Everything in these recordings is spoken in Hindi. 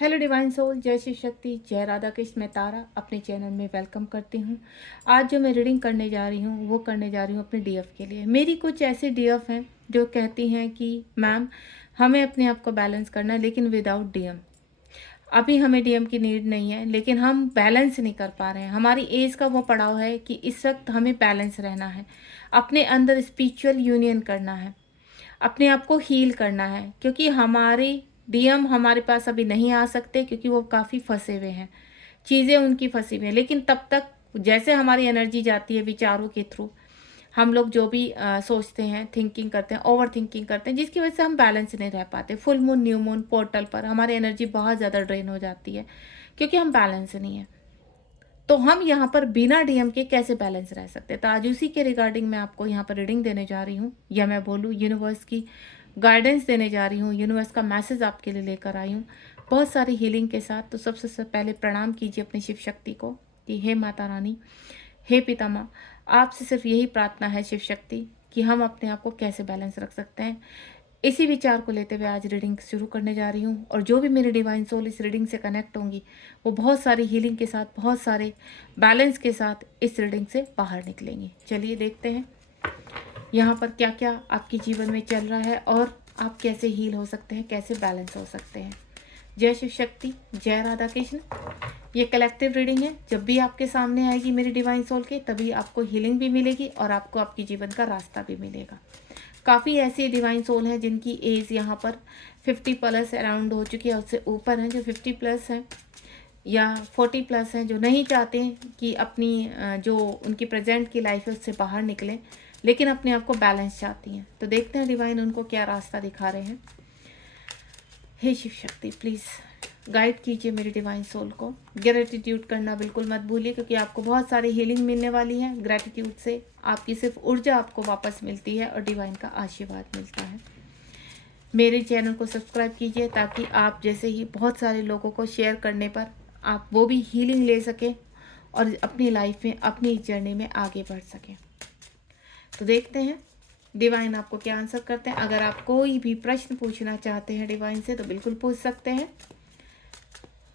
हेलो डिवाइन सोल, जय शिव शक्ति, जय राधा कृष्ण। मैं तारा अपने चैनल में वेलकम करती हूँ। आज जो मैं रीडिंग करने जा रही हूँ वो करने जा रही हूँ अपने डीएफ के लिए। मेरी कुछ ऐसी डीएफ हैं जो कहती हैं कि मैम हमें अपने आप को बैलेंस करना है लेकिन विदाउट डीएम। अभी हमें डीएम की नीड नहीं है लेकिन हम बैलेंस नहीं कर पा रहे हैं। हमारी एज का वो पड़ाव है कि इस वक्त हमें बैलेंस रहना है, अपने अंदर स्पिरिचुअल यूनियन करना है, अपने आप को हील करना है, क्योंकि हमारे डीएम हमारे पास अभी नहीं आ सकते क्योंकि वो काफ़ी फंसे हुए हैं, चीज़ें उनकी फंसी हुई हैं। लेकिन तब तक जैसे हमारी एनर्जी जाती है विचारों के थ्रू, हम लोग जो भी सोचते हैं, थिंकिंग करते हैं, ओवर थिंकिंग करते हैं, जिसकी वजह से हम बैलेंस नहीं रह पाते। Full moon, new moon, portal पर हमारी एनर्जी बहुत ज़्यादा ड्रेन हो जाती है क्योंकि हम बैलेंस नहीं है। तो हम यहाँ पर बिना डीएम के कैसे बैलेंस रह सकते हैं? तो आज उसी के रिगार्डिंग मैं आपको यहाँ पर रीडिंग देने जा रही हूँ, या मैं बोलूँ यूनिवर्स की गाइडेंस देने जा रही हूँ। यूनिवर्स का मैसेज आपके लिए लेकर आई हूँ बहुत सारी हीलिंग के साथ। तो सबसे पहले प्रणाम कीजिए अपनी शिव शक्ति को कि हे माता रानी, हे पिता माँ, आपसे सिर्फ यही प्रार्थना है शिव शक्ति कि हम अपने आप को कैसे बैलेंस रख सकते हैं। इसी विचार को लेते हुए आज रीडिंग शुरू करने जा रही हूँ। और जो भी मेरे डिवाइन सोल इस रीडिंग से कनेक्ट होंगी वो बहुत सारी हीलिंग के साथ, बहुत सारे बैलेंस के साथ इस रीडिंग से बाहर निकलेंगी। चलिए देखते हैं यहाँ पर क्या क्या आपके जीवन में चल रहा है और आप कैसे हील हो सकते हैं, कैसे बैलेंस हो सकते हैं। जय शिव शक्ति, जय राधा कृष्ण। ये कलेक्टिव रीडिंग है। जब भी आपके सामने आएगी मेरी डिवाइन सोल के, तभी आपको हीलिंग भी मिलेगी और आपको आपके जीवन का रास्ता भी मिलेगा। काफ़ी ऐसी डिवाइन सोल हैं जिनकी एज यहाँ पर 50 प्लस अराउंड हो चुकी है, उससे ऊपर हैं, जो 50 प्लस हैं या 40 प्लस हैं, जो नहीं चाहते कि अपनी जो उनकी प्रेजेंट की लाइफ है उससे बाहर निकलें, लेकिन अपने आप को बैलेंस चाहती हैं। तो देखते हैं डिवाइन उनको क्या रास्ता दिखा रहे हैं। हे शिव शक्ति, प्लीज़ गाइड कीजिए मेरी डिवाइन सोल को। ग्रेटिट्यूड करना बिल्कुल मत भूलिए क्योंकि आपको बहुत सारी हीलिंग मिलने वाली है। ग्रेटिट्यूड से आपकी सिर्फ ऊर्जा आपको वापस मिलती है और डिवाइन का आशीर्वाद मिलता है। मेरे चैनल को सब्सक्राइब कीजिए ताकि आप जैसे ही बहुत सारे लोगों को शेयर करने पर आप वो भी हीलिंग ले सकें और अपनी लाइफ में, अपनी जर्नी में आगे बढ़ सकें। तो देखते हैं डिवाइन आपको क्या आंसर करते हैं। अगर आप कोई भी प्रश्न पूछना चाहते हैं डिवाइन से तो बिल्कुल पूछ सकते हैं।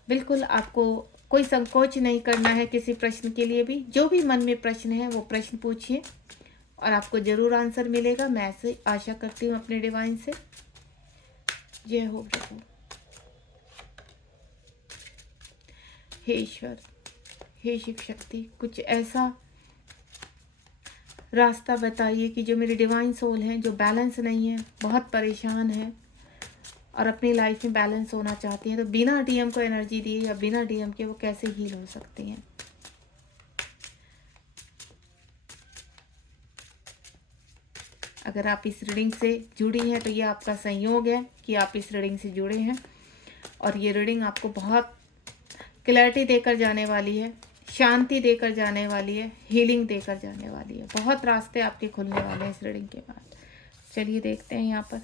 बिल्कुल आपको कोई संकोच नहीं करना है किसी प्रश्न के लिए भी। जो भी मन में प्रश्न है वो प्रश्न पूछिए और आपको ज़रूर आंसर मिलेगा। मैं ऐसे आशा करती हूँ अपने डिवाइन से। जय हो प्रभु। हे ईश्वर, हे शिव शक्ति, कुछ ऐसा रास्ता बताइए कि जो मेरी डिवाइन सोल हैं, जो बैलेंस नहीं है, बहुत परेशान है और अपनी लाइफ में बैलेंस होना चाहती हैं, तो बिना डीएम को एनर्जी दिए या बिना डीएम के वो कैसे हील हो सकती हैं। अगर आप इस रीडिंग से जुड़ी हैं तो ये आपका संयोग है कि आप इस रीडिंग से जुड़े हैं और ये रीडिंग आपको बहुत क्लैरिटी देकर जाने वाली है, शांति देकर जाने वाली है, हीलिंग देकर जाने वाली है। बहुत रास्ते आपके खुलने वाले हैं इस रीडिंग के बाद। चलिए देखते हैं। यहाँ पर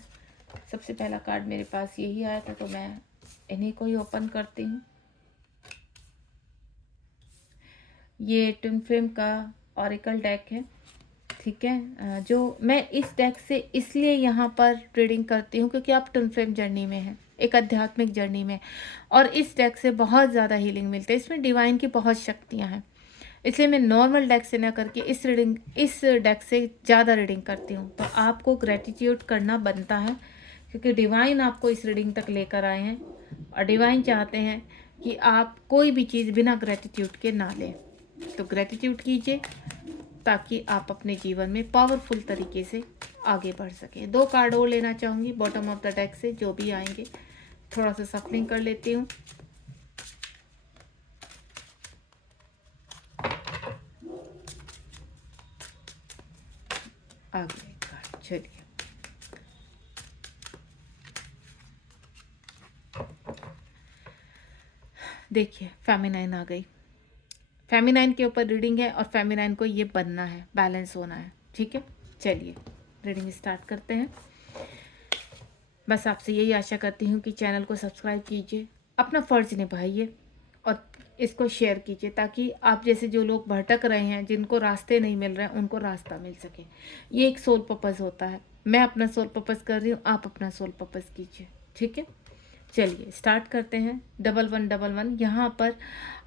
सबसे पहला कार्ड मेरे पास यही आया था तो मैं इन्हीं को ही ओपन करती हूँ। ये ट्विन फ्लेम का ऑरिकल डेक है, ठीक है। जो मैं इस डेक से इसलिए यहाँ पर रीडिंग करती हूँ क्योंकि आप ट्विन फ्लेम जर्नी में हैं, एक आध्यात्मिक जर्नी में, और इस डेक से बहुत ज़्यादा हीलिंग मिलती है। इसमें डिवाइन की बहुत शक्तियाँ हैं, इसलिए मैं नॉर्मल डेक से ना करके इस डेक से ज़्यादा रीडिंग करती हूँ। तो आपको ग्रेटिट्यूड करना बनता है क्योंकि डिवाइन आपको इस रीडिंग तक लेकर आए हैं और डिवाइन चाहते हैं कि आप कोई भी चीज़ बिना ग्रेटिट्यूड के ना लें। तो ग्रेटिट्यूड कीजिए ताकि आप अपने जीवन में पावरफुल तरीके से आगे बढ़ सकें। 2 कार्ड और लेना चाहूँगी बॉटम ऑफ द डेक से, जो भी आएंगे। थोड़ा सा सफलिंग कर लेती हूँ। आगे कार्ड, चलिए। देखिए फेमिनाइन आ गई। फेमिनाइन के ऊपर रीडिंग है और फेमिनाइन को ये बनना है, बैलेंस होना है, ठीक है। चलिए रीडिंग स्टार्ट करते हैं। बस आपसे यही आशा करती हूँ कि चैनल को सब्सक्राइब कीजिए, अपना फ़र्ज निभाइए और इसको शेयर कीजिए ताकि आप जैसे जो लोग भटक रहे हैं, जिनको रास्ते नहीं मिल रहे हैं, उनको रास्ता मिल सके। ये एक सोल पर्पस होता है। मैं अपना सोल पर्पस कर रही हूँ, आप अपना सोल पर्पस कीजिए, ठीक है। चलिए स्टार्ट करते हैं। 1111 यहाँ पर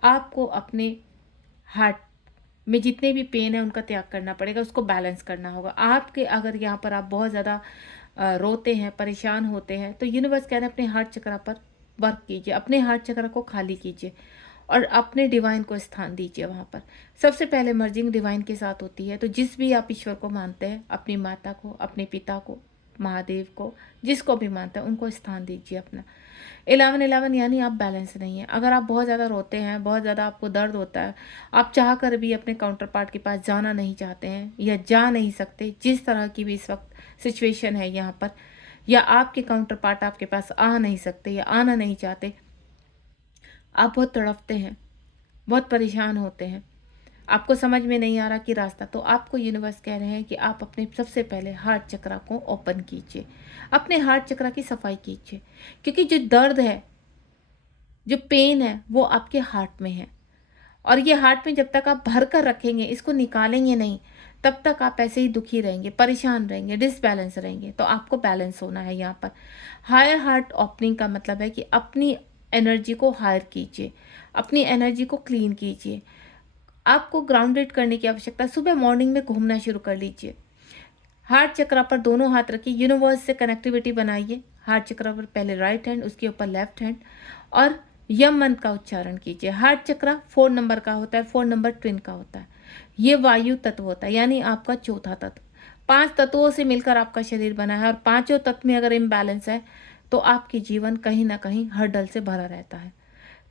आपको अपने हार्ट में जितने भी पेन है उनका त्याग करना पड़ेगा, उसको बैलेंस करना होगा। आपके अगर यहाँ पर आप बहुत ज़्यादा रोते हैं, परेशान होते हैं, तो यूनिवर्स कह रहे हैं अपने हार्ट चक्र पर वर्क कीजिए, अपने हार्ट चक्र को खाली कीजिए और अपने डिवाइन को स्थान दीजिए। वहाँ पर सबसे पहले मर्जिंग डिवाइन के साथ होती है। तो जिस भी आप ईश्वर को मानते हैं, अपनी माता को, अपने पिता को, महादेव को, जिसको भी मानते हैं उनको स्थान दीजिए अपना। 1111 यानी आप बैलेंस नहीं है। अगर आप बहुत ज़्यादा रोते हैं, बहुत ज़्यादा आपको दर्द होता है, आप चाह कर भी अपने काउंटर पार्ट के पास जाना नहीं चाहते हैं या जा नहीं सकते, जिस तरह की भी इस वक्त सिचुएशन है यहाँ पर, या आपके काउंटर पार्ट आपके पास आ नहीं सकते या आना नहीं चाहते, आप बहुत तड़पते हैं, बहुत परेशान होते हैं, आपको समझ में नहीं आ रहा कि रास्ता, तो आपको यूनिवर्स कह रहे हैं कि आप अपने सबसे पहले हार्ट चक्र को ओपन कीजिए, अपने हार्ट चक्र की सफाई कीजिए। क्योंकि जो दर्द है, जो पेन है, वो आपके हार्ट में है। और ये हार्ट में जब तक आप भर कर रखेंगे, इसको निकालेंगे नहीं, तब तक आप ऐसे ही दुखी रहेंगे, परेशान रहेंगे, डिसबैलेंस रहेंगे। तो आपको बैलेंस होना है यहाँ पर। हायर हार्ट ओपनिंग का मतलब है कि अपनी एनर्जी को हायर कीजिए, अपनी एनर्जी को क्लीन कीजिए। आपको ग्राउंडेड करने की आवश्यकता है। सुबह मॉर्निंग में घूमना शुरू कर लीजिए। हार्ट चक्र पर दोनों हाथ रखिए, यूनिवर्स से कनेक्टिविटी बनाइए। हार्ट चक्र पर पहले राइट हैंड, उसके ऊपर लेफ्ट हैंड, और यम मंत्र का उच्चारण कीजिए। हार्ट चक्र 4 नंबर का होता है, 4 नंबर ट्विन का होता है। ये वायु तत्व होता है, यानी आपका चौथा तत्व। 5 तत्वों से मिलकर आपका शरीर बना है, और पांचों तत्व में अगर इम्बैलेंस है तो आपके जीवन कहीं ना कहीं हर्डल से भरा रहता है।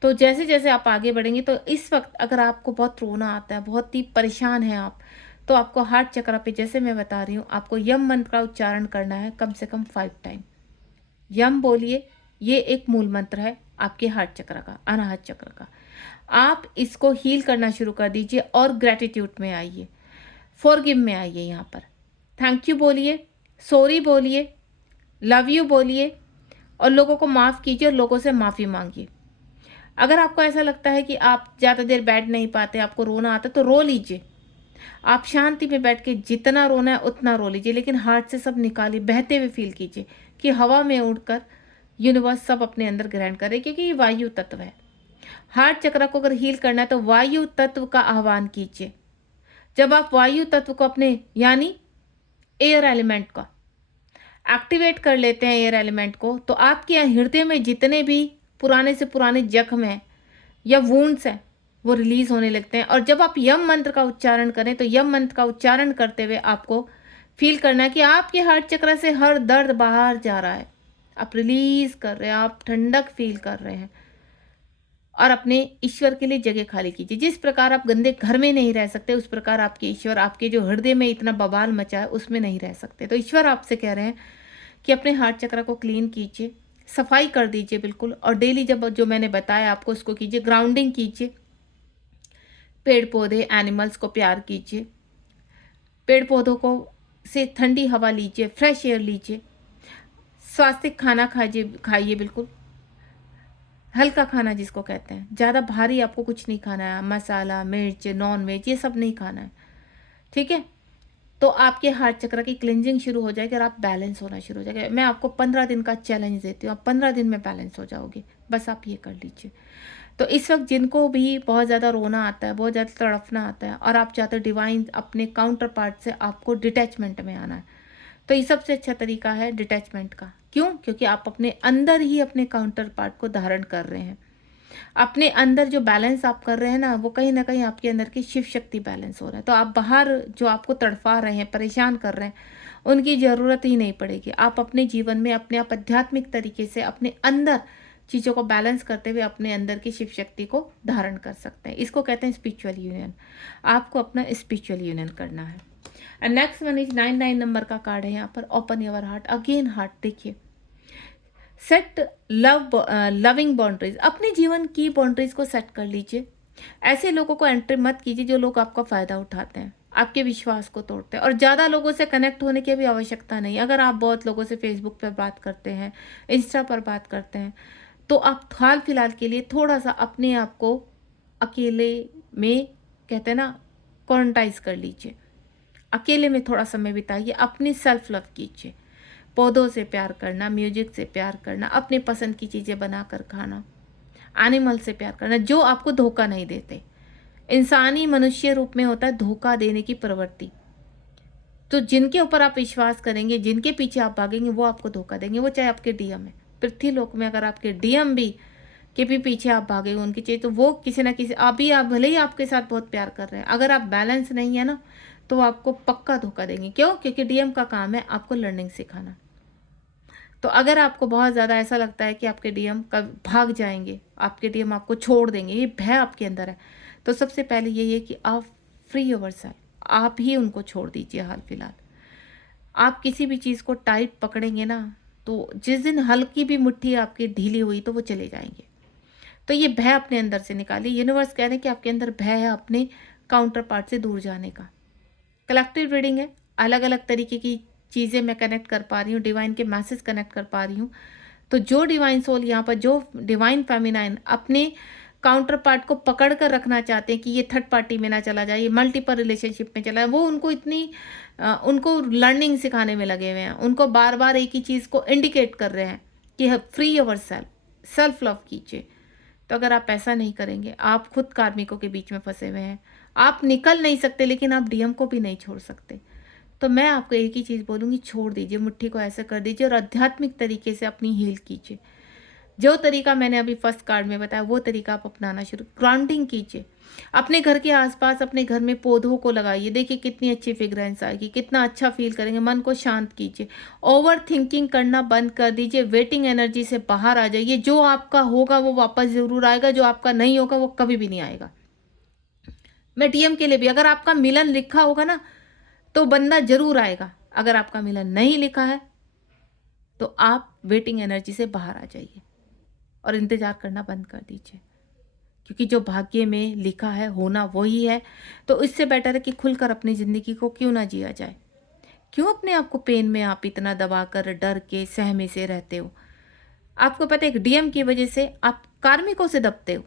तो जैसे जैसे आप आगे बढ़ेंगे, तो इस वक्त अगर आपको बहुत रोना आता है, बहुत ही परेशान हैं आप, तो आपको हार्ट चक्र पे, जैसे मैं बता रही हूँ, आपको यम मंत्र का उच्चारण करना है कम से कम 5 टाइम। यम बोलिए, ये एक मूल मंत्र है आपके हार्ट चक्र का, अनाहत चक्र का। आप इसको हील करना शुरू कर दीजिए और ग्रेटिट्यूड में आइए, फॉरगिव में आइए। यहाँ पर थैंक यू बोलिए, सॉरी बोलिए, लव यू बोलिए, और लोगों को माफ़ कीजिए और लोगों से माफ़ी मांगिए। अगर आपको ऐसा लगता है कि आप ज़्यादा देर बैठ नहीं पाते, आपको रोना आता है, तो रो लीजिए। आप शांति में बैठ के जितना रोना है उतना रो लीजिए, लेकिन हार्ट से सब निकालिए, बहते हुए फील कीजिए कि हवा में उड़कर यूनिवर्स सब अपने अंदर ग्रहण करे, क्योंकि ये वायु तत्व है। हार्ट चक्र को अगर हील करना है तो वायु तत्व का आह्वान कीजिए। जब आप वायु तत्व को अपने, यानी एयर एलिमेंट का एक्टिवेट कर लेते हैं, एयर एलिमेंट को, तो आपके हृदय में जितने भी पुराने से पुराने जख्म हैं या वुंड्स हैं, वो रिलीज होने लगते हैं। और जब आप यम मंत्र का उच्चारण करें, तो यम मंत्र का उच्चारण करते हुए आपको फील करना है कि आपके हार्ट चक्र से हर दर्द बाहर जा रहा है, आप रिलीज कर रहे हैं, आप ठंडक फील कर रहे हैं, और अपने ईश्वर के लिए जगह खाली कीजिए। जिस प्रकार आप गंदे घर में नहीं रह सकते, उस प्रकार आपके ईश्वर आपके जो हृदय में इतना बवाल मचा है उसमें नहीं रह सकते। तो ईश्वर आपसे कह रहे हैं कि अपने हार्ट चक्र को क्लीन कीजिए, सफाई कर दीजिए बिल्कुल, और डेली जब जो मैंने बताया आपको उसको कीजिए, ग्राउंडिंग कीजिए, पेड़ पौधे एनिमल्स को प्यार कीजिए, पेड़ पौधों को से ठंडी हवा लीजिए, फ्रेश एयर लीजिए, स्वास्थ्य खाना खाइए बिल्कुल, हल्का खाना जिसको कहते हैं, ज़्यादा भारी आपको कुछ नहीं खाना है, मसाला, मिर्च, नॉन वेज, ये सब नहीं खाना है, ठीक है। तो आपके हार्ट चक्र की क्लिनजिंग शुरू हो जाएगी और आप बैलेंस होना शुरू हो जाएगा। मैं आपको 15 दिन का चैलेंज देती हूँ, आप 15 दिन में बैलेंस हो जाओगे, बस आप ये कर लीजिए। तो इस वक्त जिनको भी बहुत ज़्यादा रोना आता है, बहुत ज़्यादा तड़पना आता है, और आप चाहते हो डिवाइन अपने काउंटर पार्ट से आपको डिटैचमेंट में आना है, तो ये सबसे अच्छा तरीका है डिटैचमेंट का। क्यों? क्योंकि आप अपने अंदर ही अपने काउंटर पार्ट को धारण कर रहे हैं। अपने अंदर जो बैलेंस आप कर रहे हैं ना, वो कहीं ना कहीं आपके अंदर की शिव शक्ति बैलेंस हो रहा है। तो आप बाहर जो आपको तड़फा रहे हैं, परेशान कर रहे हैं, उनकी ज़रूरत ही नहीं पड़ेगी। आप अपने जीवन में अपने आप आध्यात्मिक तरीके से अपने अंदर चीज़ों को बैलेंस करते हुए अपने अंदर की शिव शक्ति को धारण कर सकते हैं। इसको कहते हैं स्पिरिचुअल यूनियन। आपको अपना स्पिरिचुअल यूनियन करना है। And next one is 99 number का कार्ड है यहाँ पर, open your heart again. Heart देखिए, सेट लविंग बाउंड्रीज, अपने जीवन की बाउंड्रीज को सेट कर लीजिए। ऐसे लोगों को एंट्री मत कीजिए जो लोग आपका फ़ायदा उठाते हैं, आपके विश्वास को तोड़ते हैं। और ज़्यादा लोगों से कनेक्ट होने की भी आवश्यकता नहीं। अगर आप बहुत लोगों से फेसबुक पर बात करते हैं, इंस्टा पर बात करते हैं, तो आप हाल फिलहाल के लिए थोड़ा सा अपने आप को अकेले में, कहते हैं ना, क्वारंटाइज कर लीजिए। अकेले में थोड़ा समय बिताइए, अपनी सेल्फ लव कीजिए, पौधों से प्यार करना, म्यूजिक से प्यार करना, अपने पसंद की चीज़ें बनाकर खाना, एनिमल से प्यार करना जो आपको धोखा नहीं देते। इंसानी मनुष्य रूप में होता है धोखा देने की प्रवृत्ति। तो जिनके ऊपर आप विश्वास करेंगे, जिनके पीछे आप भागेंगे, वो आपको धोखा देंगे, वो चाहे आपके डीएम है। पृथ्वी लोक में अगर आपके डीएम भी के भी पीछे आप भागेंगे उनके चाहिए, तो वो किसी ना किसी आप भले ही आपके साथ बहुत प्यार कर रहे हैं, अगर आप बैलेंस नहीं है ना, तो वो आपको पक्का धोखा देंगे। क्यों? क्योंकि डीएम का काम है आपको लर्निंग सिखाना। तो अगर आपको बहुत ज़्यादा ऐसा लगता है कि आपके डीएम कब भाग जाएंगे, आपके डीएम आपको छोड़ देंगे, ये भय आपके अंदर है, तो सबसे पहले यही है कि आप फ्री योरसेल्फ, आप ही उनको छोड़ दीजिए। हाल फिलहाल आप किसी भी चीज़ को टाइट पकड़ेंगे ना, तो जिस दिन हल्की भी मुट्ठी आपकी ढीली हुई तो वो चले जाएंगे। तो ये भय अपने अंदर से निकालिए। यूनिवर्स कह रहे हैं कि आपके अंदर भय है अपने काउंटर पार्ट से दूर जाने का। कलेक्टिव रीडिंग है, अलग अलग तरीके की चीज़ें मैं कनेक्ट कर पा रही हूँ, डिवाइन के मैसेज कनेक्ट कर पा रही हूँ। तो जो डिवाइन सोल यहाँ पर, जो डिवाइन फेमिनाइन अपने काउंटर पार्ट को पकड़ कर रखना चाहते हैं कि ये थर्ड पार्टी में ना चला जाए, ये मल्टीपल रिलेशनशिप में चला है, वो उनको उनको लर्निंग सिखाने में लगे हुए हैं। उनको बार बार एक ही चीज़ को इंडिकेट कर रहे हैं कि free your self, self love कीजिए। तो अगर आप ऐसा नहीं करेंगे, आप खुद कार्मिकों के बीच में फंसे हुए हैं, आप निकल नहीं सकते, लेकिन आप डीएम को भी नहीं छोड़ सकते। तो मैं आपको एक ही चीज़ बोलूँगी, छोड़ दीजिए, मुट्ठी को ऐसे कर दीजिए और आध्यात्मिक तरीके से अपनी हील कीजिए। जो तरीका मैंने अभी फर्स्ट कार्ड में बताया वो तरीका आप अपनाना शुरू, ग्राउंडिंग कीजिए। अपने घर के आसपास, अपने घर में पौधों को लगाइए, देखिए कितनी अच्छी फ्रेग्रेंस आएगी, कितना अच्छा फील करेंगे। मन को शांत कीजिए, ओवर थिंकिंग करना बंद कर दीजिए, वेटिंग एनर्जी से बाहर आ जाइए। जो आपका होगा वो वापस ज़रूर आएगा, जो आपका नहीं होगा वो कभी भी नहीं आएगा। मैं डीएम के लिए भी, अगर आपका मिलन लिखा होगा ना तो बंदा जरूर आएगा, अगर आपका मिलन नहीं लिखा है तो आप वेटिंग एनर्जी से बाहर आ जाइए और इंतज़ार करना बंद कर दीजिए, क्योंकि जो भाग्य में लिखा है होना वही है। तो इससे बेटर है कि खुलकर अपनी ज़िंदगी को क्यों ना जिया जाए। क्यों अपने आप को पेन में आप इतना दबा कर, डर के, सहमे से रहते हो? आपको पता है, एक डीएम की वजह से आप कार्मिकों से दबते हो,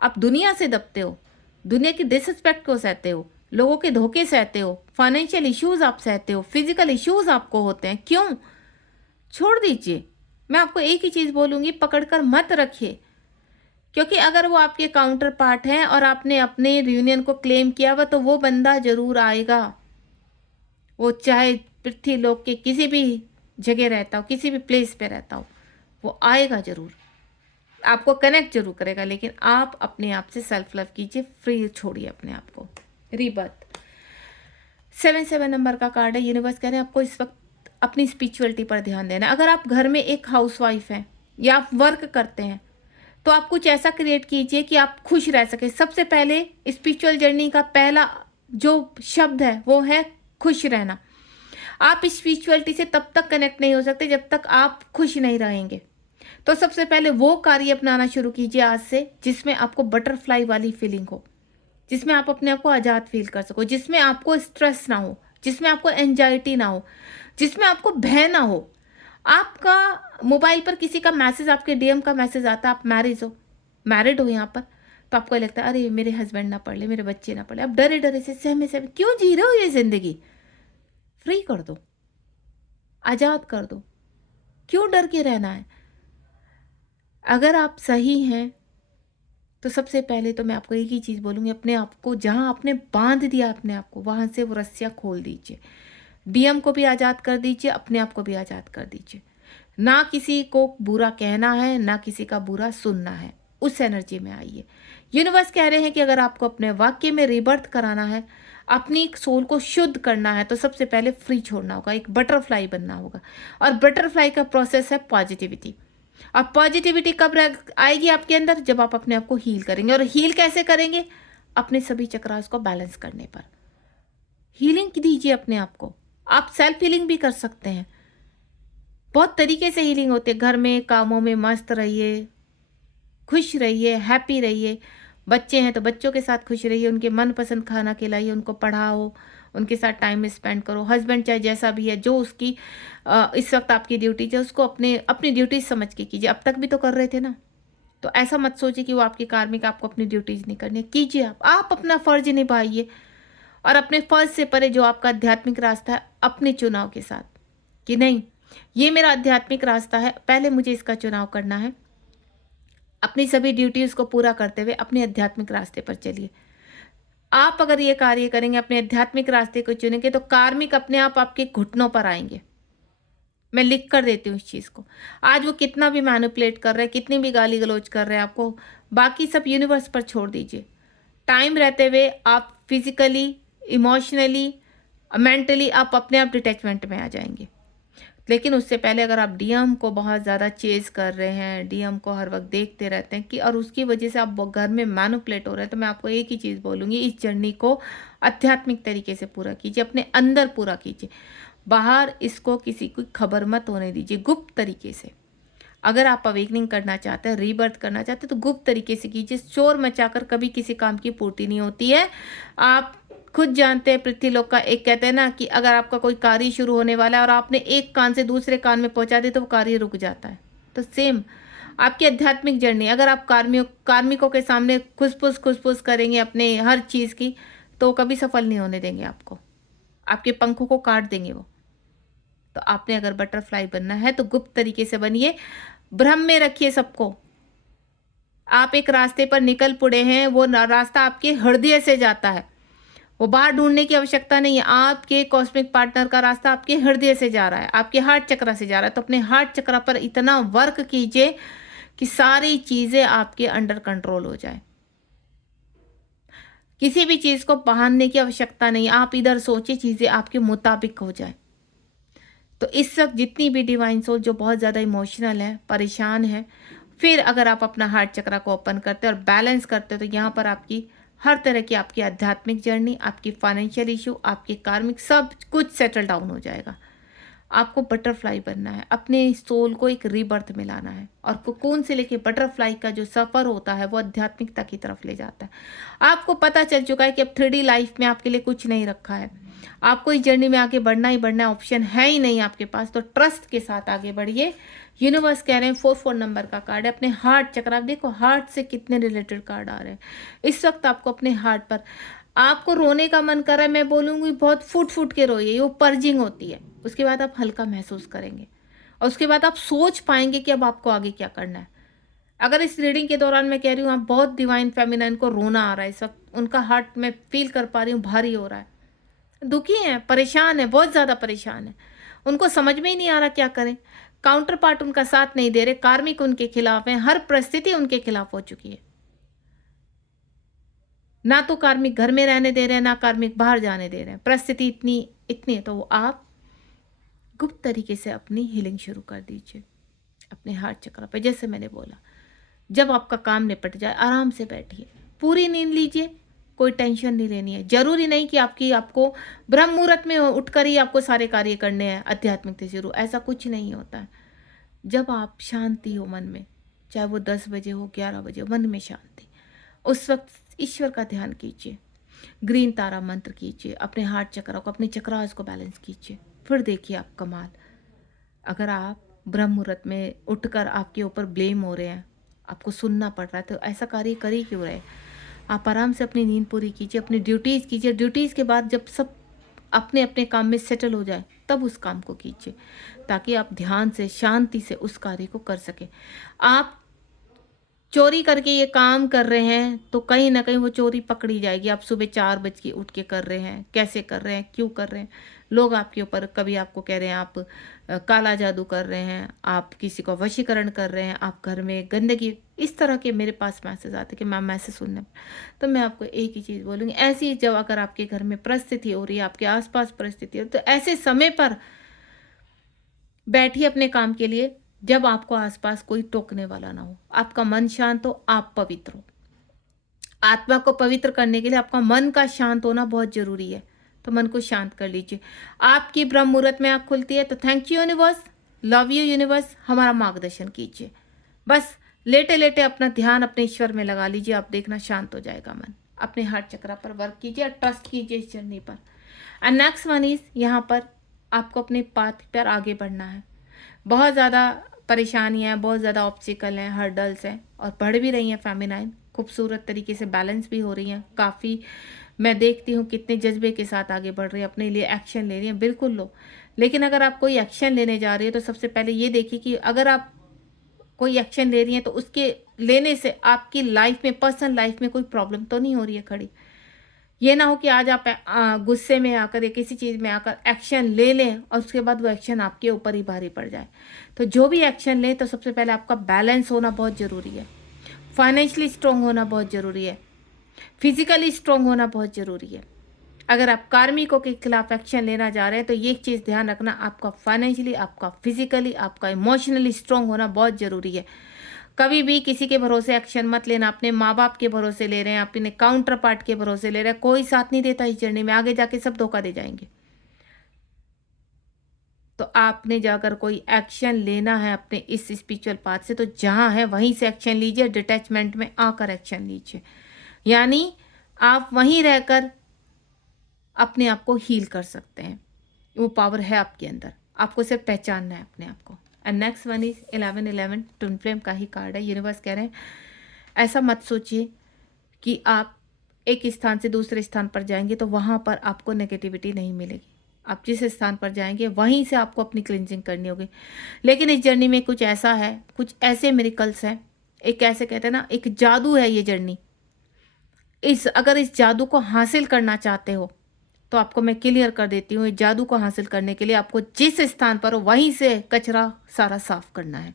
आप दुनिया से दबते हो, दुनिया की डिसरिस्पेक्ट को सहते हो, लोगों के धोखे सहते हो, फाइनेंशियल इश्यूज आप सहते हो, फिजिकल इश्यूज आपको होते हैं। क्यों? छोड़ दीजिए। मैं आपको एक ही चीज़ बोलूँगी, पकड़कर मत रखिए, क्योंकि अगर वो आपके काउंटर पार्ट हैं और आपने अपने रियूनियन को क्लेम किया हुआ, तो वो बंदा जरूर आएगा। वो चाहे पृथ्वी लोक के किसी भी जगह रहता हो, किसी भी प्लेस पे रहता हो, वो आएगा जरूर, आपको कनेक्ट जरूर करेगा। लेकिन आप अपने आप से सेल्फ लव कीजिए, फ्री छोड़िए अपने आप को। रीबर्थ 7 नंबर का कार्ड है। यूनिवर्स कह रहे हैं आपको इस वक्त अपनी स्पिरिचुअलिटी पर ध्यान देना है। अगर आप घर में एक हाउसवाइफ हैं या आप वर्क करते हैं, तो आप कुछ ऐसा क्रिएट कीजिए कि आप खुश रह सके। सबसे पहले स्पिरिचुअल जर्नी का पहला जो शब्द है वो है खुश रहना। आप स्पिरिचुअलिटी से तब तक कनेक्ट नहीं हो सकते जब तक आप खुश नहीं रहेंगे। तो सबसे पहले वो कार्य अपनाना शुरू कीजिए आज से, जिसमें आपको बटरफ्लाई वाली फीलिंग हो, जिसमें आप अपने आप को आज़ाद फील कर सको, जिसमें आपको स्ट्रेस ना हो, जिसमें आपको एंजाइटी ना हो, जिसमें आपको भय ना हो। आपका मोबाइल पर किसी का मैसेज, आपके डीएम का मैसेज आता है, आप मैरिड हो यहाँ पर, तो आपको लगता है अरे मेरे हस्बैंड ना पढ़ ले, मेरे बच्चे ना पढ़ ले, आप डरे डरे से सहमे सहमे क्यों जी रहे हो ये ज़िंदगी? फ्री कर दो, आज़ाद कर दो, क्यों डर के रहना है? अगर आप सही हैं तो सबसे पहले तो मैं आपको एक ही चीज़ बोलूँगी, अपने आप को जहाँ आपने बांध दिया अपने आप को, वहाँ से वो रस्सियाँ खोल दीजिए। डीएम को भी आज़ाद कर दीजिए, अपने आप को भी आज़ाद कर दीजिए। ना किसी को बुरा कहना है, ना किसी का बुरा सुनना है, उस एनर्जी में आइए। यूनिवर्स कह रहे हैं कि अगर आपको अपने वाक्य में रिबर्थ कराना है, अपनी सोल को शुद्ध करना है, तो सबसे पहले फ्री छोड़ना होगा, एक बटरफ्लाई बनना होगा। और बटरफ्लाई का प्रोसेस है पॉजिटिविटी। अब पॉजिटिविटी कब आएगी आपके अंदर? जब आप अपने आप को हील करेंगे। और हील कैसे करेंगे? अपने सभी चक्रास को बैलेंस करने पर। हीलिंग दीजिए अपने आप को। आप सेल्फ हीलिंग भी कर सकते हैं, बहुत तरीके से हीलिंग होती है। घर में कामों में मस्त रहिए, खुश रहिए, हैप्पी रहिए। बच्चे हैं तो बच्चों के साथ खुश रहिए, उनके मनपसंद खाना खिलाइए, उनको पढ़ाओ, उनके साथ टाइम स्पेंड करो। हस्बैंड चाहे जैसा भी है, जो उसकी इस वक्त आपकी ड्यूटी है, उसको अपनी ड्यूटीज समझ के कीजिए। अब तक भी तो कर रहे थे ना, तो ऐसा मत सोचिए कि वो आपकी कार्मिक, आपको अपनी ड्यूटीज नहीं करनी है। कीजिए, आप अपना फर्ज निभाइए। और अपने फर्ज से परे जो आपका आध्यात्मिक रास्ता है, अपने चुनाव के साथ, कि नहीं ये मेरा आध्यात्मिक रास्ता है, पहले मुझे इसका चुनाव करना है। अपनी सभी ड्यूटीज़ को पूरा करते हुए अपने आध्यात्मिक रास्ते पर चलिए। आप अगर ये कार्य करेंगे, अपने आध्यात्मिक रास्ते को चुनेंगे, तो कार्मिक अपने आप आपके घुटनों पर आएँगे। मैं लिख कर देती हूँ इस चीज़ को। आज वो कितना भी मैनिपुलेट कर रहे हैं, कितनी भी गाली-गलौज कर रहे हैं आपको, बाकी सब यूनिवर्स पर छोड़ दीजिए। टाइम रहते हुए आप फिज़िकली, इमोशनली, मेंटली आप अपने आप डिटैचमेंट में आ जाएँगे। लेकिन उससे पहले अगर आप डीएम को बहुत ज़्यादा चेज़ कर रहे हैं, डीएम को हर वक़्त देखते रहते हैं कि और उसकी वजह से आप घर में मैनिपुलेट हो रहे हैं, तो मैं आपको एक ही चीज़ बोलूँगी, इस जर्नी को आध्यात्मिक तरीके से पूरा कीजिए, अपने अंदर पूरा कीजिए। बाहर इसको किसी को खबर मत होने दीजिए, गुप्त तरीके से। अगर आप अवेकनिंग करना चाहते हैं, रीबर्थ करना चाहते हैं, तो गुप्त तरीके से कीजिए। शोर मचाकर कभी किसी काम की पूर्ति नहीं होती है। आप खुद जानते हैं, पृथ्वीलोक का एक कहते हैं ना कि अगर आपका कोई कार्य शुरू होने वाला है और आपने एक कान से दूसरे कान में पहुंचा दिया, तो वो कार्य रुक जाता है। तो सेम आपकी आध्यात्मिक जर्नी, अगर आप कार्मिकों के सामने खुसफुस करेंगे अपने हर चीज़ की, तो कभी सफल नहीं होने देंगे आपको। आपके पंखों को काट देंगे वो। तो आपने अगर बटरफ्लाई बनना है तो गुप्त तरीके से बनिए, भ्रम में रखिए सबको। आप एक रास्ते पर निकल पड़े हैं, वो रास्ता आपके हृदय से जाता है, वो बाहर ढूंढने की आवश्यकता नहीं है। आपके कॉस्मिक पार्टनर का रास्ता आपके हृदय से जा रहा है, आपके हार्ट चक्र से जा रहा है। तो अपने हार्ट चक्र पर इतना वर्क कीजिए कि सारी चीजें आपके अंडर कंट्रोल हो जाए। किसी भी चीज को बहाने की आवश्यकता नहीं, आप इधर सोचिए, चीजें आपके मुताबिक हो जाए। तो इस वक्त जितनी भी डिवाइन सोल जो बहुत ज़्यादा इमोशनल है, परेशान है, फिर अगर आप अपना हार्ट चक्र को ओपन करते हैं और बैलेंस करते हो, तो यहाँ पर आपकी हर तरह की आपकी आध्यात्मिक जर्नी, आपकी फाइनेंशियल इशू, आपकी कार्मिक, सब कुछ सेटल डाउन हो जाएगा। आपको बटरफ्लाई बनना है, अपने सोल को एक रीबर्थ में लाना है, और कोकून से लेके बटरफ्लाई का जो सफ़र होता है वो आध्यात्मिकता की तरफ ले जाता है। आपको पता चल चुका है कि अब 3D लाइफ में आपके लिए कुछ नहीं रखा है, आपको इस जर्नी में आगे बढ़ना ही बढ़ना है, ऑप्शन है ही नहीं आपके पास। तो ट्रस्ट के साथ आगे बढ़िए। यूनिवर्स कह रहे हैं 4 नंबर का कार्ड है, अपने हार्ट चक्र, आप देखो हार्ट से कितने रिलेटेड कार्ड आ रहे हैं इस वक्त। आपको अपने हार्ट पर, आपको रोने का मन कर रहा है, मैं बोलूँगी बहुत फुट फुट के रोइए, वो पर्जिंग होती है। उसके बाद आप हल्का महसूस करेंगे और उसके बाद आप सोच पाएंगे कि अब आपको आगे क्या करना है। अगर इस रीडिंग के दौरान मैं कह रही हूँ आप बहुत डिवाइन फेमिनाइन को रोना आ रहा है इस वक्त, उनका हार्ट में फील कर पा रही हूँ भारी हो रहा है, दुखी हैं, परेशान है, बहुत ज़्यादा परेशान है, उनको समझ में ही नहीं आ रहा क्या करें। काउंटर पार्ट उनका साथ नहीं दे रहे, कार्मिक उनके खिलाफ हैं, हर परिस्थिति उनके खिलाफ हो चुकी है। ना तो कार्मिक घर में रहने दे रहे हैं, ना कार्मिक बाहर जाने दे रहे हैं, परिस्थिति इतनी इतनी है। तो आप गुप्त तरीके से अपनी हीलिंग शुरू कर दीजिए अपने हार्ट चक्र पे। जैसे मैंने बोला, जब आपका काम निपट जाए आराम से बैठिए, पूरी नींद लीजिए, कोई टेंशन नहीं लेनी है। जरूरी नहीं कि आपको ब्रह्म मुहूर्त में उठकर ही आपको सारे कार्य करने हैं आध्यात्मिक से शुरू, ऐसा कुछ नहीं होता है। जब आप शांति हो मन में, चाहे वो 10 बजे हो, 11 बजे हो, मन में शांति, उस वक्त ईश्वर का ध्यान कीजिए, ग्रीन तारा मंत्र कीजिए, अपने हार्ट चक्र को, अपने चक्रास को बैलेंस कीजिए, फिर देखिए आप कमाल। अगर आप ब्रह्म मुहूर्त में उठकर आपके ऊपर ब्लेम हो रहे हैं, आपको सुनना पड़ रहा है, तो ऐसा कार्य कर ही क्यों रहे। आप आराम से अपनी नींद पूरी कीजिए, अपनी ड्यूटीज़ कीजिए। ड्यूटीज़ के बाद जब सब अपने अपने काम में सेटल हो जाए, तब उस काम को कीजिए, ताकि आप ध्यान से, शांति से उस कार्य को कर सकें। आप चोरी करके ये काम कर रहे हैं, तो कहीं ना कहीं वो चोरी पकड़ी जाएगी। आप सुबह 4 बज के उठ के कर रहे हैं, कैसे कर रहे हैं, क्यों कर रहे हैं। लोग आपके ऊपर कभी आपको कह रहे हैं आप काला जादू कर रहे हैं, आप किसी को वशीकरण कर रहे हैं, आप घर में गंदगी, इस तरह के मेरे पास मैसेज आते कि मैम मैसेज सुनने। तो मैं आपको एक ही चीज़ बोलूँगी, ऐसी जब अगर आपके घर में परिस्थिति हो रही है, आपके आसपास परिस्थिति हो, तो ऐसे समय पर बैठिए अपने काम के लिए, जब आपको आसपास कोई टोकने वाला ना हो, आपका मन शांत हो, आप पवित्र हो। आत्मा को पवित्र करने के लिए आपका मन का शांत होना बहुत जरूरी है। तो मन को शांत कर लीजिए। आपकी ब्रह्म मुहूर्त में आँख खुलती है, तो thank you universe, love you universe, हमारा मार्गदर्शन कीजिए। बस लेटे लेटे अपना ध्यान अपने ईश्वर में लगा लीजिए, आप देखना शांत हो जाएगा मन। अपने हार्ट चक्र पर वर्क कीजिए और ट्रस्ट कीजिए इस जर्नी पर। एंड नेक्स्ट वन इज, यहाँ पर आपको अपने पाथ पर आगे बढ़ना है। बहुत ज़्यादा परेशानियाँ हैं, बहुत ज़्यादा ऑब्स्टिकल हैं, हर्डल्स हैं, और बढ़ भी रही हैं फेमिनाइन, खूबसूरत तरीके से बैलेंस भी हो रही हैं। काफ़ी मैं देखती हूँ कितने जज्बे के साथ आगे बढ़ रही है, अपने लिए एक्शन ले रही हैं, बिल्कुल लो। लेकिन अगर आप कोई एक्शन लेने जा रहे हो तो सबसे पहले ये देखिए कि अगर आप कोई एक्शन ले रही हैं तो उसके लेने से आपकी लाइफ में, पर्सनल लाइफ में कोई प्रॉब्लम तो नहीं हो रही है खड़ी। ये ना हो कि आज आप गुस्से में आकर या किसी चीज़ में आकर एक्शन ले लें और उसके बाद वो एक्शन आपके ऊपर ही भारी पड़ जाए। तो जो भी एक्शन लें तो सबसे पहले आपका बैलेंस होना बहुत ज़रूरी है, फाइनेंशियली स्ट्रांग होना बहुत ज़रूरी है, फिजिकली स्ट्रांग होना बहुत ज़रूरी है। अगर आप कार्मिकों के खिलाफ एक्शन लेना जा रहे हैं तो ये चीज़ ध्यान रखना, आपका फाइनेंशियली, आपका फिजिकली, आपका इमोशनली स्ट्रांग होना बहुत ज़रूरी है। कभी भी किसी के भरोसे एक्शन मत लेना। अपने माँ बाप के भरोसे ले रहे हैं, अपने काउंटर पार्ट के भरोसे ले रहे हैं, कोई साथ नहीं देता इस जर्नी में, आगे जाके सब धोखा दे जाएंगे। तो आपने जाकर कोई एक्शन लेना है अपने इस स्पिरिचुअल पाथ से, तो जहाँ है वहीं से एक्शन लीजिए, डिटैचमेंट में आकर एक्शन लीजिए। यानी आप वहीं रहकर अपने आप को हील कर सकते हैं। वो पावर है आपके अंदर, आपको सिर्फ पहचानना है अपने आप को। And next one is 1111, twin flame का ही कार्ड है। यूनिवर्स कह रहे हैं ऐसा मत सोचिए कि आप एक स्थान से दूसरे स्थान पर जाएंगे तो वहाँ पर आपको नेगेटिविटी नहीं मिलेगी। आप जिस स्थान पर जाएंगे वहीं से आपको अपनी क्लिनजिंग करनी होगी। लेकिन इस जर्नी में कुछ ऐसा है, कुछ ऐसे मिरेकल्स हैं, एक ऐसे कहते हैं ना, एक जादू है ये जर्नी। अगर इस जादू को हासिल करना चाहते हो तो आपको मैं क्लियर कर देती हूँ, इस जादू को हासिल करने के लिए आपको जिस स्थान पर हो वहीं से कचरा सारा साफ करना है।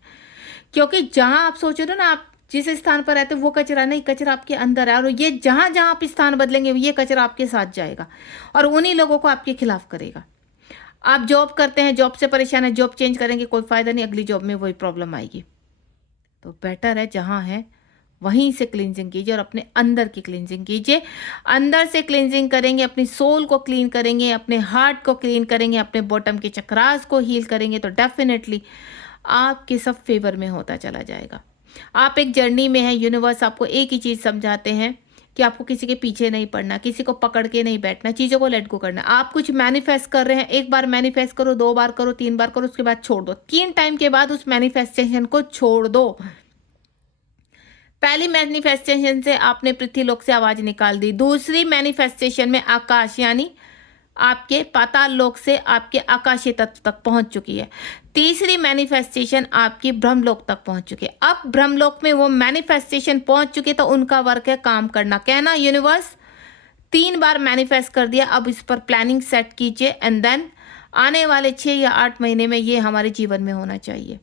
क्योंकि जहाँ आप सोच रहे हो ना, आप जिस स्थान पर रहते हो वो कचरा नहीं, कचरा आपके अंदर है। और ये जहाँ जहाँ आप स्थान बदलेंगे ये कचरा आपके साथ जाएगा और उन्हीं लोगों को आपके खिलाफ करेगा। आप जॉब करते हैं, जॉब से परेशान है, जॉब चेंज करेंगे कोई फ़ायदा नहीं, अगली जॉब में वही प्रॉब्लम आएगी। तो बेटर है जहाँ है वहीं से क्लींजिंग कीजिए और अपने अंदर की क्लींजिंग कीजिए। अंदर से क्लींजिंग करेंगे, अपनी सोल को क्लीन करेंगे, अपने हार्ट को क्लीन करेंगे, अपने बॉटम के चक्रास को हील करेंगे, तो डेफिनेटली आपके सब फेवर में होता चला जाएगा। आप एक जर्नी में हैं, यूनिवर्स आपको एक ही चीज़ समझाते हैं कि आपको किसी के पीछे नहीं पड़ना, किसी को पकड़ के नहीं बैठना, चीज़ों को लेट गो करना। आप कुछ मैनिफेस्ट कर रहे हैं, एक बार मैनिफेस्ट करो, 2 बार करो, 3 बार करो, उसके बाद छोड़ दो। 3 टाइम के बाद उस मैनिफेस्टेशन को छोड़ दो। पहली मैनिफेस्टेशन से आपने पृथ्वीलोक से आवाज निकाल दी, दूसरी मैनिफेस्टेशन में आकाश यानी आपके पाताल लोक से आपके आकाशीय तत्व तक पहुंच चुकी है, तीसरी मैनिफेस्टेशन आपकी ब्रह्मलोक तक पहुंच चुकी है। अब ब्रह्मलोक में वो मैनिफेस्टेशन पहुंच चुकी है तो उनका वर्क है काम करना, कहना यूनिवर्स 3 बार मैनिफेस्ट कर दिया, अब इस पर प्लानिंग सेट कीजिए एंड देन आने वाले 6 या 8 महीने में ये हमारे जीवन में होना चाहिए।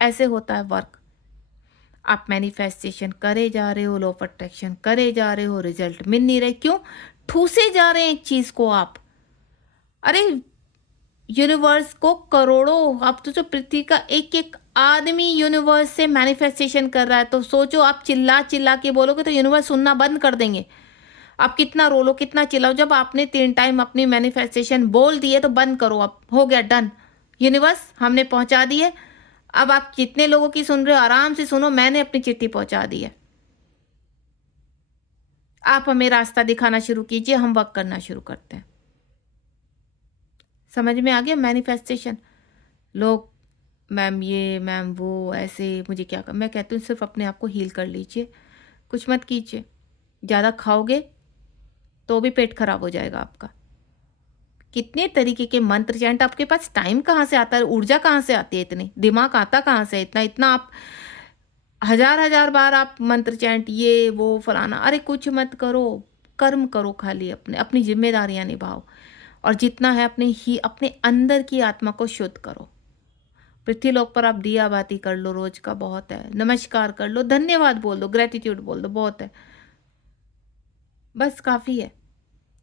ऐसे होता है वर्क। आप मैनिफेस्टेशन करे जा रहे हो, लॉ ऑफ अट्रैक्शन करे जा रहे हो, रिजल्ट मिल नहीं रहे, क्यों? ठूसे जा रहे हैं एक चीज को आप। अरे यूनिवर्स को करोड़ों, आप तो जो पृथ्वी का एक एक आदमी यूनिवर्स से मैनिफेस्टेशन कर रहा है, तो सोचो आप चिल्ला चिल्ला के बोलोगे तो यूनिवर्स सुनना बंद कर देंगे। आप कितना रोलो, कितना चिल्लाओ, जब आपने 3 टाइम अपनी मैनिफेस्टेशन बोल दिए तो बंद करो, अब हो गया, डन। यूनिवर्स हमने पहुंचा दी है, अब आप जितने लोगों की सुन रहे हो आराम से सुनो, मैंने अपनी चिट्ठी पहुंचा दी है, आप हमें रास्ता दिखाना शुरू कीजिए, हम वर्क करना शुरू करते हैं। समझ में आ गया मैनिफेस्टेशन? लोग मैम ये मैम वो ऐसे, मुझे क्या कर, मैं कहती हूँ सिर्फ अपने आप को हील कर लीजिए, कुछ मत कीजिए। ज़्यादा खाओगे तो भी पेट खराब हो जाएगा आपका। कितने तरीके के मंत्र चैंट, आपके पास टाइम कहाँ से आता है, ऊर्जा कहाँ से आती है, इतनी दिमाग आता कहाँ से इतना इतना? आप हजार हजार बार आप मंत्र चैंट ये वो फलाना, अरे कुछ मत करो, कर्म करो, खाली अपने अपनी जिम्मेदारियां निभाओ और जितना है अपने अंदर की आत्मा को शुद्ध करो। पृथ्वीलोक पर आप दिया बाती कर लो, रोज का बहुत है, नमस्कार कर लो, धन्यवाद बोल दो, ग्रेटिट्यूड बोल दो, बहुत है, बस काफ़ी है।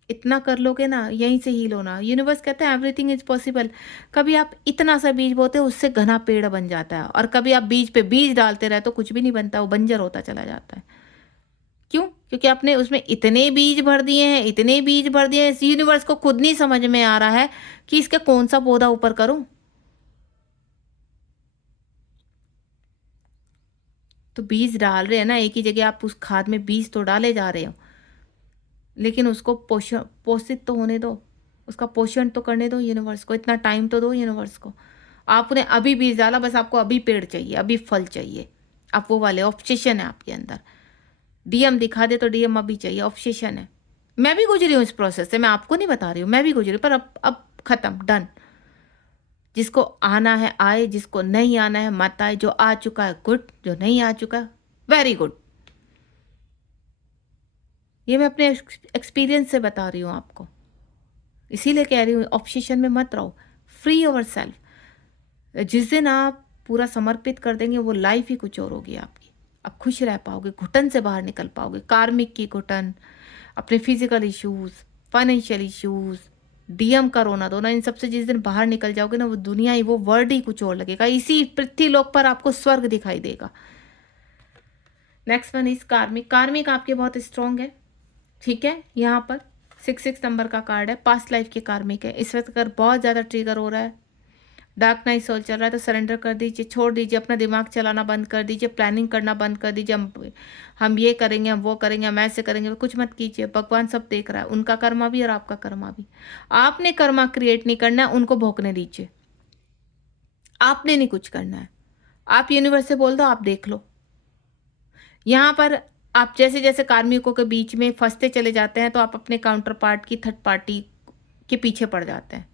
इतना कर लोगे ना, यहीं से हील होना। यूनिवर्स कहते हैं एवरीथिंग इज पॉसिबल। कभी आप इतना सा बीज बोते हो उससे घना पेड़ बन जाता है, और कभी आप बीज पे बीज डालते रहे तो कुछ भी नहीं बनता, वो बंजर होता चला जाता है। क्यों? क्योंकि आपने उसमें इतने बीज भर दिए हैं, इतने बीज भर दिए हैं, इस यूनिवर्स को खुद नहीं समझ में आ रहा है कि इसका कौन सा पौधा ऊपर करूं। तो बीज डाल रहे हैं ना, एक ही जगह आप उस खाद में बीज तो डाले जा रहे हो, लेकिन उसको पोषित तो होने दो, उसका पोषण तो करने दो यूनिवर्स को, इतना टाइम तो दो यूनिवर्स को। आपने अभी बीज डाला, बस आपको अभी पेड़ चाहिए, अभी फल चाहिए, आप वो वाले ऑब्सेशन है आपके अंदर। डीएम दिखा दे तो डीएम अभी चाहिए, ऑब्सेशन है। मैं भी गुजरी हूँ इस प्रोसेस से, मैं आपको नहीं बता रही हूँ, मैं भी गुजरी, पर अब खत्म, डन। जिसको आना है आए, जिसको नहीं आना है मत आए। जो आ चुका है गुड, जो नहीं आ चुका है वेरी गुड। ये मैं अपने एक्सपीरियंस से बता रही हूँ आपको, इसीलिए कह रही हूँ ऑब्सेशन में मत रहो। Free your self. जिस दिन आप पूरा समर्पित कर देंगे वो लाइफ ही कुछ और होगी आपकी। आप खुश रह पाओगे, घुटन से बाहर निकल पाओगे, कार्मिक की घुटन, अपने physical issues, financial issues, DM का रोना धोना, इन सबसे जिस दिन बाहर निकल जाओगे ना, वो दुनिया ही, वो वर्ल्ड ही कुछ और लगेगा। इसी पृथ्वी लोक पर आपको स्वर्ग दिखाई देगा। नेक्स्ट वन इज कार्मिक। कार्मिक आपके बहुत स्ट्रॉन्ग है, ठीक है। यहाँ पर 6 नंबर का कार्ड है, पास्ट लाइफ के कार्मिक है। इस वक्त अगर बहुत ज़्यादा ट्रिगर हो रहा है, डार्क नाइट सोल चल रहा है, तो सरेंडर कर दीजिए, छोड़ दीजिए, अपना दिमाग चलाना बंद कर दीजिए, प्लानिंग करना बंद कर दीजिए। हम ये करेंगे, हम वो करेंगे, हम ऐसे करेंगे, कुछ मत कीजिए। भगवान सब देख रहा है, उनका कर्मा भी और आपका कर्मा भी। आपने कर्मा क्रिएट नहीं करना है, उनको भोंकने दीजिए। आपने नहीं कुछ करना है। आप यूनिवर्स से बोल दो, आप देख लो। यहाँ पर आप जैसे जैसे कार्मिकों के बीच में फंसते चले जाते हैं, तो आप अपने काउंटर पार्ट की थर्ड पार्टी के पीछे पड़ जाते हैं।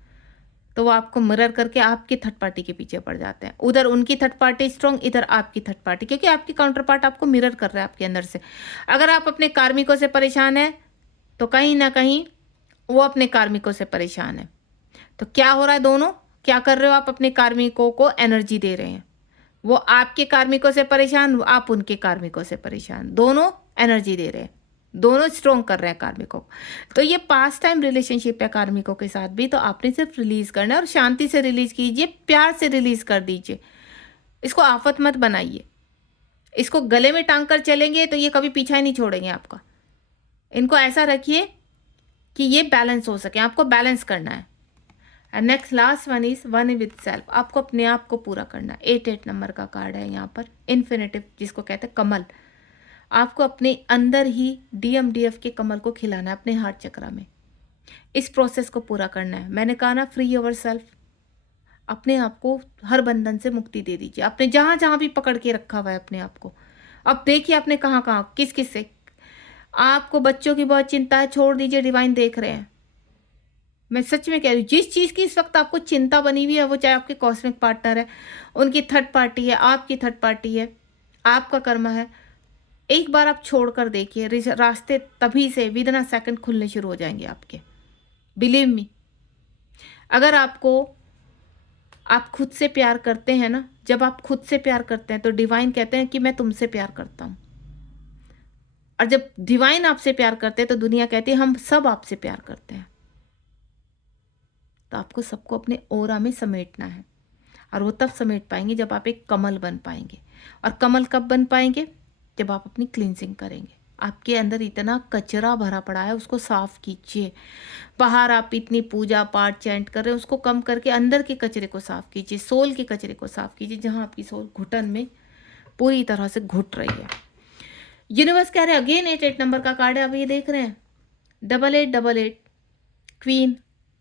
तो वो आपको मिरर करके आपकी थर्ड पार्टी के पीछे पड़ जाते हैं। उधर उनकी थर्ड पार्टी स्ट्रॉन्ग, इधर आपकी थर्ड पार्टी, क्योंकि आपकी काउंटर पार्ट आपको मिरर कर रहा है आपके अंदर से। अगर आप अपने कार्मिकों से परेशान हैं, तो कहीं ना कहीं वो अपने कार्मिकों से परेशान है। तो क्या हो रहा है, दोनों क्या कर रहे हो, आप अपने कार्मिकों को एनर्जी दे रहे हैं। वो आपके कार्मिकों से परेशान, आप उनके कार्मिकों से परेशान, दोनों एनर्जी दे रहे हैं, दोनों स्ट्रॉन्ग कर रहे हैं कार्मिकों। तो ये पास्ट टाइम रिलेशनशिप है कार्मिकों के साथ भी, तो आपने सिर्फ रिलीज करना है, और शांति से रिलीज कीजिए, प्यार से रिलीज कर दीजिए। इसको आफत मत बनाइए। इसको गले में टांग कर चलेंगे तो ये कभी पीछा ही नहीं छोड़ेंगे आपका। इनको ऐसा रखिए कि ये बैलेंस हो सके, आपको बैलेंस करना है। And next last one is one with self. आपको अपने आप को पूरा करना है। 8 नंबर का कार्ड है यहाँ पर, इन्फिनिटिव, जिसको कहते हैं कमल। आपको अपने अंदर ही DMDF के कमल को खिलाना है, अपने हार्ट चक्रा में। इस प्रोसेस को पूरा करना है। मैंने कहा ना, फ्री योर सेल्फ। अपने आप को हर बंधन से मुक्ति दे दीजिए। आपने जहाँ जहाँ भी पकड़ के रखा हुआ है अपने आप को, अब देखिए आपने कहाँ कहाँ किस किस से। आपको बच्चों की बहुत चिंता है, छोड़ दीजिए, डिवाइन देख रहे हैं। मैं सच में कह रही हूँ, जिस चीज़ की इस वक्त आपको चिंता बनी हुई है, वो चाहे आपके कॉस्मिक पार्टनर है, उनकी थर्ड पार्टी है, आपकी थर्ड पार्टी है, आपका कर्म है, एक बार आप छोड़ कर देखिए, रास्ते तभी से विदिन अ सेकंड खुलने शुरू हो जाएंगे आपके। Believe me. अगर आप खुद से प्यार करते हैं ना, जब आप खुद से प्यार करते हैं तो डिवाइन कहते हैं कि मैं तुमसे प्यार करता हूँ। और जब डिवाइन आपसे प्यार करते हैं तो दुनिया कहती है हम सब आपसे प्यार करते हैं। तो आपको सबको अपने ओरा में समेटना है, और वो तब समेट पाएंगे जब आप एक कमल बन पाएंगे। और कमल कब बन पाएंगे, जब आप अपनी क्लींजिंग करेंगे। आपके अंदर इतना कचरा भरा पड़ा है, उसको साफ कीजिए। बाहर आप इतनी पूजा पाठ चैंट कर रहे हैं, उसको कम करके अंदर के कचरे को साफ कीजिए, सोल के कचरे को साफ कीजिए, जहां आपकी सोल घुटन में पूरी तरह से घुट रही है। यूनिवर्स कह रहे हैं, अगेन 8 नंबर का कार्ड है, अब ये देख रहे हैं, 8888 क्वीन,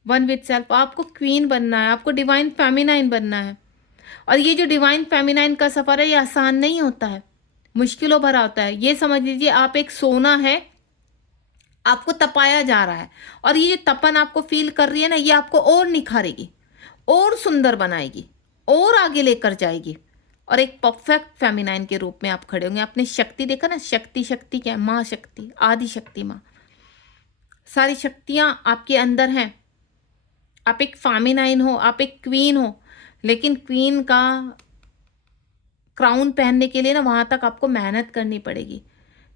वन विद सेल्फ। आपको क्वीन बनना है, आपको डिवाइन फेमिनाइन बनना है। और ये जो डिवाइन फेमिनाइन का सफर है, ये आसान नहीं होता है, मुश्किलों भरा होता है। ये समझ लीजिए आप एक सोना है, आपको तपाया जा रहा है, और ये जो तपन आपको फील कर रही है ना, ये आपको और निखारेगी, और सुंदर बनाएगी, और आगे लेकर जाएगी, और एक परफेक्ट फेमिनाइन के रूप में आप खड़े होंगे। आपने शक्ति देखा ना, शक्ति क्या है, माँ शक्ति, आदि शक्ति माँ, सारी शक्तियां आपके अंदर हैं। आप एक फेमिनाइन हो, आप एक क्वीन हो, लेकिन क्वीन का क्राउन पहनने के लिए ना, वहां तक आपको मेहनत करनी पड़ेगी।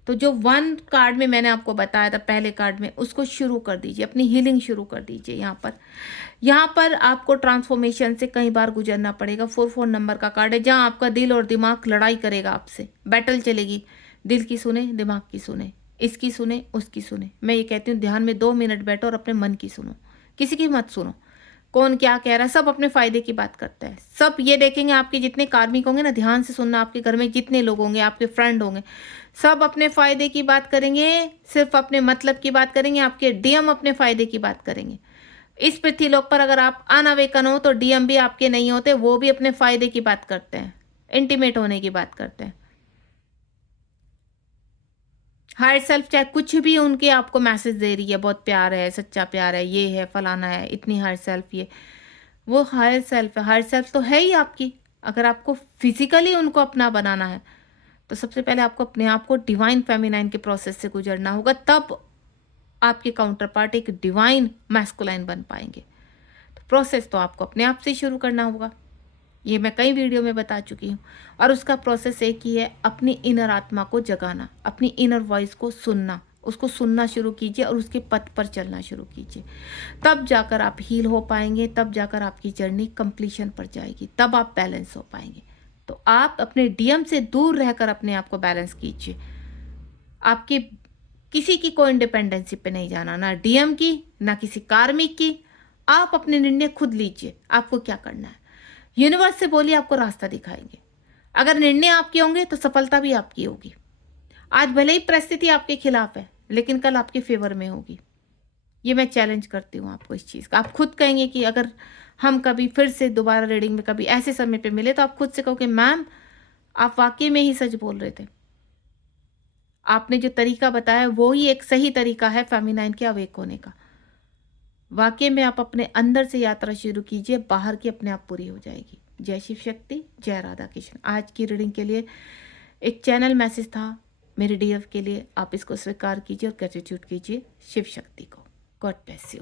तो जो 1 कार्ड में मैंने आपको बताया था, पहले कार्ड में, उसको शुरू कर दीजिए, अपनी हीलिंग शुरू कर दीजिए। यहाँ पर आपको ट्रांसफॉर्मेशन से कई बार गुजरना पड़ेगा। 4 नंबर का कार्ड है, जहाँ आपका दिल और दिमाग लड़ाई करेगा आपसे, बैटल चलेगी। दिल की सुने, दिमाग की सुने, इसकी सुने, उसकी सुने। मैं ये कहती हूँ, ध्यान में 2 मिनट बैठो और अपने मन की सुनो, किसी की मत सुनो। कौन क्या कह रहा है, सब अपने फायदे की बात करता है। सब ये देखेंगे, आपके जितने कार्मिक होंगे ना, ध्यान से सुनना, आपके घर में जितने लोग होंगे, आपके फ्रेंड होंगे, सब अपने फायदे की बात करेंगे, सिर्फ अपने मतलब की बात करेंगे। आपके डीएम अपने फायदे की बात करेंगे। इस पृथ्वी लोक पर अगर आप अनावेकन हो तो डीएम भी आपके नहीं होते, वो भी अपने फायदे की बात करते हैं, इंटीमेट होने की बात करते हैं। हायर सेल्फ चाहे कुछ भी उनके आपको मैसेज दे रही है, बहुत प्यार है, सच्चा प्यार है, ये है, फलाना है, इतनी हायर सेल्फ, ये वो हायर सेल्फ है। हायर सेल्फ तो है ही आपकी। अगर आपको फिजिकली उनको अपना बनाना है तो सबसे पहले आपको अपने आप को डिवाइन फेमिनाइन के प्रोसेस से गुजरना होगा, तब आपके काउंटर पार्ट एक डिवाइन मैस्कुलाइन बन पाएंगे। तो प्रोसेस तो आपको अपने आप से शुरू करना होगा, ये मैं कई वीडियो में बता चुकी हूँ। और उसका प्रोसेस एक ही है, अपनी इनर आत्मा को जगाना, अपनी इनर वॉइस को सुनना, उसको सुनना शुरू कीजिए और उसके पथ पर चलना शुरू कीजिए। तब जाकर आप हील हो पाएंगे, तब जाकर आपकी जर्नी कंप्लीशन पर जाएगी, तब आप बैलेंस हो पाएंगे। तो आप अपने डीएम से दूर रहकर अपने आप को बैलेंस कीजिए। आपकी किसी की कोई इंडिपेंडेंसी पे नहीं जाना, ना डीएम की, ना किसी कार्मिक की। आप अपने निर्णय खुद लीजिए, आपको क्या करना है। यूनिवर्स से बोलिए, आपको रास्ता दिखाएंगे। अगर निर्णय आपके होंगे तो सफलता भी आपकी होगी। आज भले ही परिस्थिति आपके खिलाफ है, लेकिन कल आपके फेवर में होगी। ये मैं चैलेंज करती हूँ आपको इस चीज़ का। आप खुद कहेंगे कि अगर हम कभी फिर से दोबारा रीडिंग में कभी ऐसे समय पे मिले तो आप खुद से कहोगे, मैम आप वाकई में ही सच बोल रहे थे। आपने जो तरीका बताया वो ही एक सही तरीका है फेमिनाइन के अवेक होने का। वाकई में आप अपने अंदर से यात्रा शुरू कीजिए, बाहर की अपने आप पूरी हो जाएगी। जय शिव शक्ति, जय राधा कृष्ण। आज की रीडिंग के लिए एक चैनल मैसेज था मेरे डीएफ के लिए, आप इसको स्वीकार कीजिए और ग्रेटिट्यूड कीजिए शिव शक्ति को। God bless you.